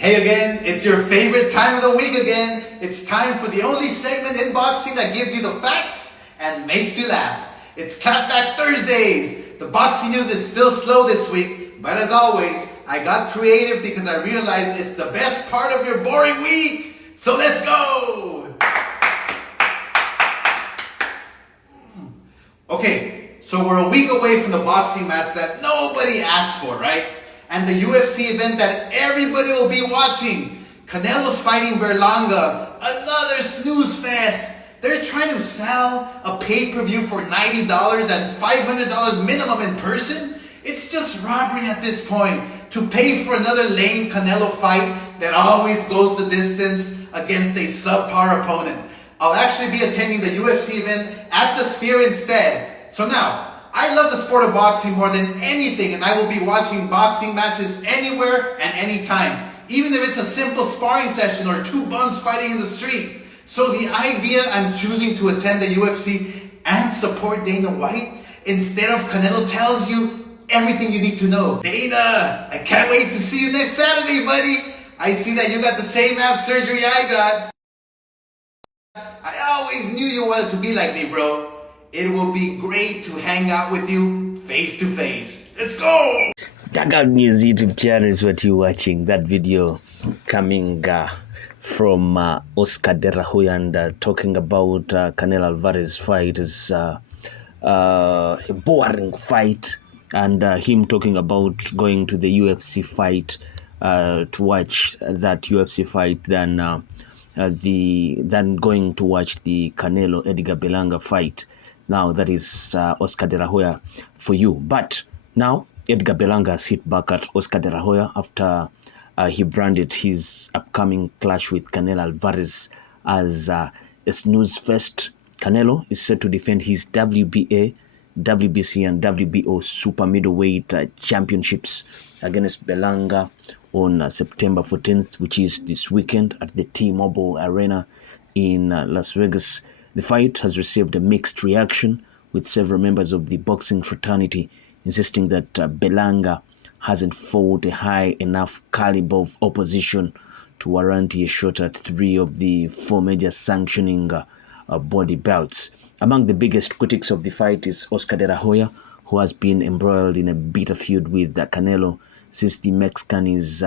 Hey again, it's your favorite time of the week again. It's time for the only segment in boxing that gives you the facts and makes you laugh. It's Clapback Thursdays. The boxing news is still slow this week, but as always, I got creative because I realized it's the best part of your boring week. So let's go! Okay, so we're a week away from the boxing match that nobody asked for, right? And the UFC event that everybody will be watching. Canelo's fighting Berlanga. Another snooze fest. They're trying to sell a pay-per-view for $90 and $500 minimum in person. It's just robbery at this point to pay for another lame Canelo fight that always goes the distance against a subpar opponent. I'll actually be attending the UFC event at the Sphere instead. So now, I love the sport of boxing more than anything, and I will be watching boxing matches anywhere and anytime, even if it's a simple sparring session or two bums fighting in the street. So the idea I'm choosing to attend the UFC and support Dana White instead of Canelo tells you everything you need to know. Dana, I can't wait to see you next Saturday, buddy. I see that you got the same ab surgery I got. I always knew you wanted to be like me, bro. It will be great to hang out with you face to face. Let's go! Acrimonious YouTube channel is what you're watching. That video coming from Oscar De La Hoya and talking about Canelo Alvarez fight is a boring fight, and him talking about going to the UFC fight to watch that UFC fight than going to watch the Canelo Edgar Berlanga fight. Now that is Oscar De La Hoya for you. But now Edgar Berlanga has hit back at Oscar De La Hoya after he branded his upcoming clash with Canelo Alvarez as a snooze fest. Canelo is set to defend his WBA, WBC and WBO super middleweight championships against Berlanga on September 14th, which is this weekend at the T-Mobile Arena in Las Vegas. The fight has received a mixed reaction, with several members of the boxing fraternity insisting that Berlanga hasn't fought a high enough caliber of opposition to warrant a shot at 3 of the 4 major sanctioning body belts. Among the biggest critics of the fight is Oscar De La Hoya, who has been embroiled in a bitter feud with Canelo since the Mexican is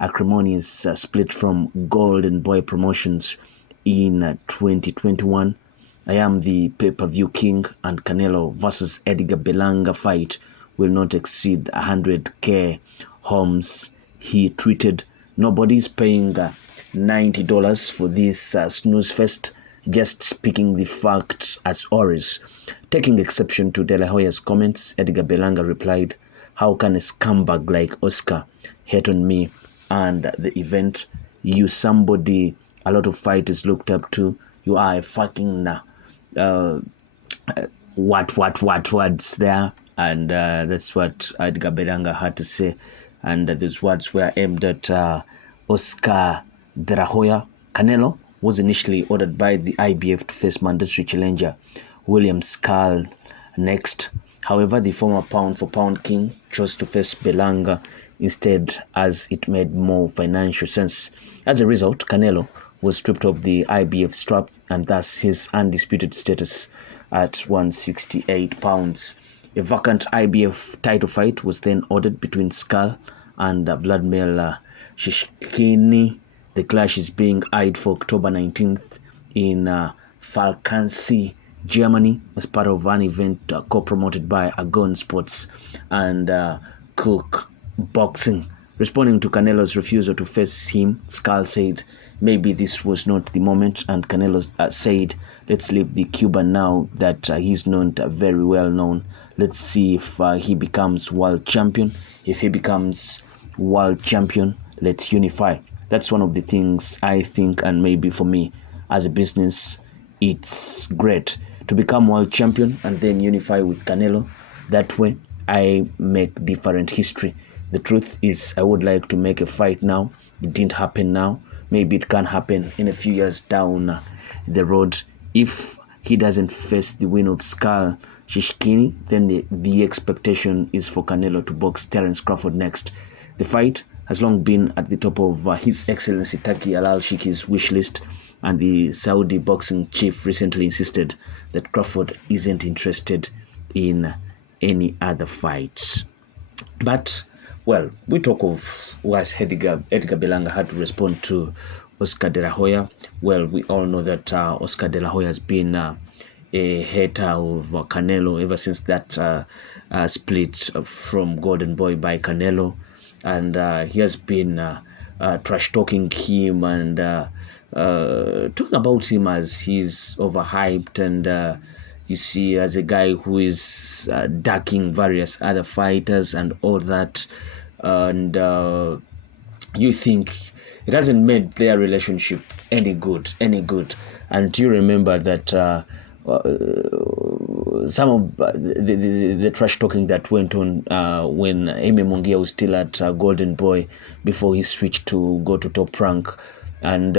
acrimonious split from Golden Boy Promotions in 2021. I am the pay-per-view king, and Canelo versus Edgar Berlanga fight will not exceed 100k homes, he tweeted. Nobody's paying $90 for this snooze fest, just speaking the fact as always. Taking exception to De La Hoya's comments, Edgar Berlanga replied, "How can a scumbag like Oscar hate on me and the event? You somebody a lot of fighters looked up to. You are a fucking words there." And that's what Edgar Berlanga had to say. And those words were aimed at Oscar De La Hoya. Canelo was initially ordered by the IBF to face mandatory challenger William Skull next. However, the former pound-for-pound king chose to face Berlanga instead, as it made more financial sense. As a result, Canelo was stripped of the IBF strap and thus his undisputed status at 168 pounds. A vacant IBF title fight was then ordered between Skull and Vladimir Shishkini. The clash is being eyed for October 19th in Falkensee, Germany, as part of an event co-promoted by Agon Sports and Cook Boxing. Responding to Canelo's refusal to face him, Skull said maybe this was not the moment, and Canelo said, "Let's leave the Cuban now that he's not very well known. Let's see if he becomes world champion. If he becomes world champion, let's unify." That's one of the things I think, and maybe for me as a business, it's great to become world champion and then unify with Canelo. That way, I make different history. The truth is, I would like to make a fight now. It didn't happen now. Maybe it can happen in a few years down the road. If he doesn't face the win of Skull Shishkini, then the expectation is for Canelo to box Terence Crawford next. The fight has long been at the top of His Excellency Taki Al-Shiki's wish list, and the Saudi boxing chief recently insisted that Crawford isn't interested in any other fights. But, well, we talk of what Edgar Berlanga had to respond to Oscar De La Hoya. Well, we all know that Oscar De La Hoya has been a hater of Canelo ever since that split from Golden Boy by Canelo. And he has been trash talking him and talking about him as he's overhyped, and you see, as a guy who is ducking various other fighters and all that. And you think it hasn't made their relationship any good. And you remember that some of the trash talking that went on when Amy Mungia was still at Golden Boy before he switched to go to Top Rank, and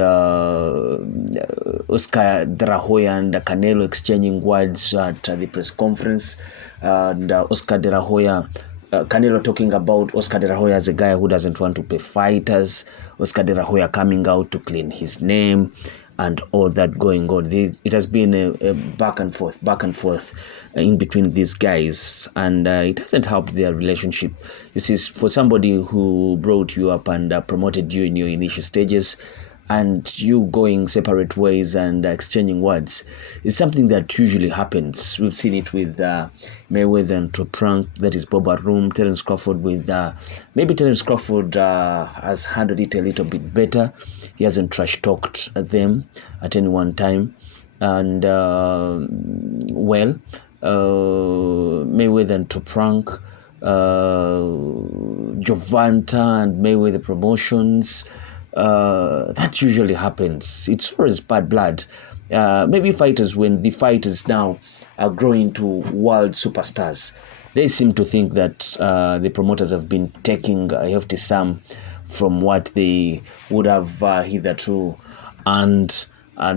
Oscar De La Hoya and Canelo exchanging words at the press conference, and Oscar De La Hoya, Canelo talking about Oscar De La Hoya as a guy who doesn't want to pay fighters, Oscar De La Hoya coming out to clean his name, and all that going on. It has been a back and forth in between these guys, and it hasn't helped their relationship. You see, for somebody who brought you up and promoted you in your initial stages, and you going separate ways and exchanging words, is something that usually happens. We've seen it with Mayweather and Top Rank, that is Boba Room, Terence Crawford with maybe Terence Crawford has handled it a little bit better. He hasn't trash talked them at any one time, and Mayweather and Top Rank, Jovanta and Mayweather Promotions. That usually happens. It's always bad blood. Maybe fighters, when the fighters now are growing to world superstars, they seem to think that the promoters have been taking a hefty sum from what they would have hitherto, and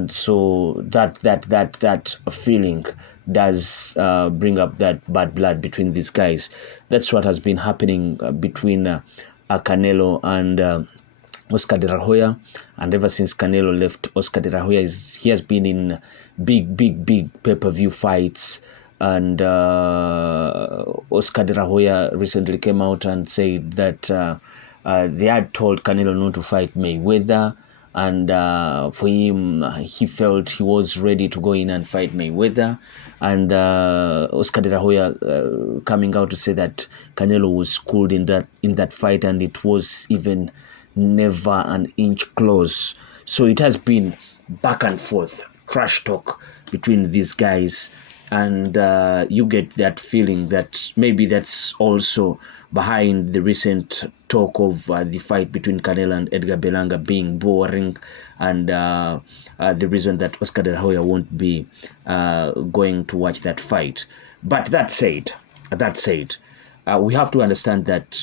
so that feeling does bring up that bad blood between these guys. That's what has been happening between Canelo and Oscar De La Hoya, and ever since Canelo left, Oscar De La Hoya he has been in big pay-per-view fights, and Oscar De La Hoya recently came out and said that they had told Canelo not to fight Mayweather, and for him, he felt he was ready to go in and fight Mayweather, and Oscar De La Hoya coming out to say that Canelo was schooled in that fight, and it was even never an inch close. So it has been back and forth, trash talk between these guys, and you get that feeling that maybe that's also behind the recent talk of the fight between Canelo and Edgar Berlanga being boring, and the reason that Oscar De La Hoya won't be going to watch that fight. But that said, we have to understand that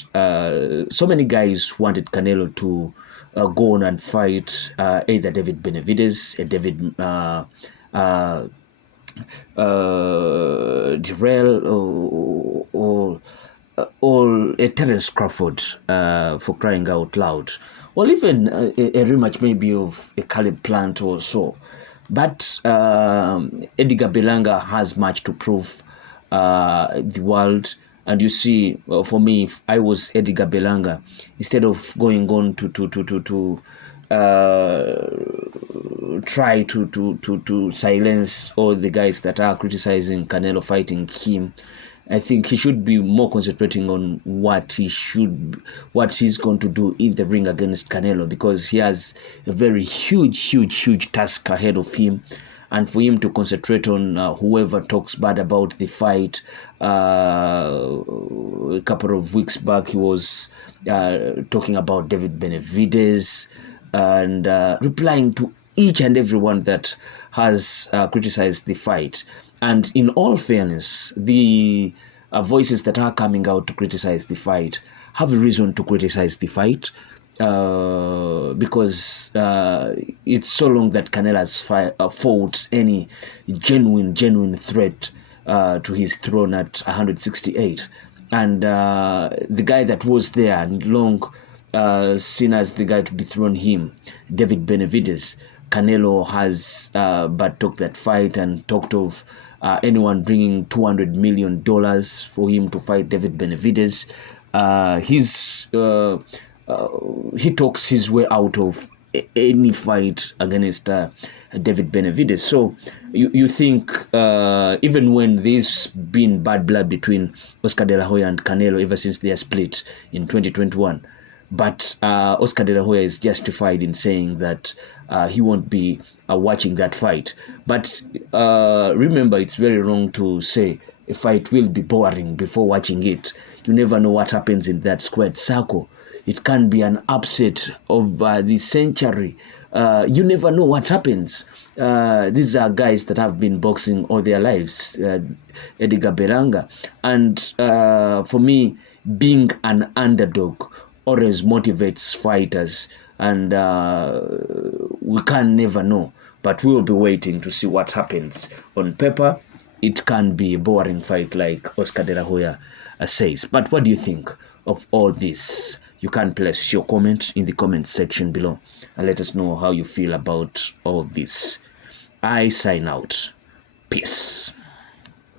so many guys wanted Canelo to go on and fight either David Benavidez, David Dirrell, or a Terence Crawford, for crying out loud, or even a rematch maybe of a Caleb Plant or so. But Edgar Berlanga has much to prove the world. And you see, for me, if I was Edgar Berlanga, instead of going on to try to silence all the guys that are criticizing Canelo fighting him, I think he should be more concentrating on what he's going to do in the ring against Canelo, because he has a very huge task ahead of him. And for him to concentrate on whoever talks bad about the fight. A couple of weeks back, he was talking about David Benavidez and replying to each and everyone that has criticized the fight. And in all fairness, the voices that are coming out to criticize the fight have a reason to criticize the fight. Because it's so long that Canelo has fought any genuine threat to his throne at 168, and the guy that was there long seen as the guy to dethrone him, David Benavidez. Canelo has but talked that fight and talked of anyone bringing $200 million for him to fight David Benavidez. He talks his way out of any fight against David Benavidez. So you think even when there's been bad blood between Oscar De La Hoya and Canelo ever since they are split in 2021, but Oscar De La Hoya is justified in saying that he won't be watching that fight. But remember, it's very wrong to say a fight will be boring before watching it. You never know what happens in that squared circle. It can be an upset of the century. You never know what happens. These are guys that have been boxing all their lives, Edgar Berlanga. And for me, being an underdog always motivates fighters, and we can never know. But we will be waiting to see what happens. On paper, it can be a boring fight like Oscar De La Hoya says. But what do you think of all this? You can place your comment in the comment section below and let us know how you feel about all this. I sign out. Peace.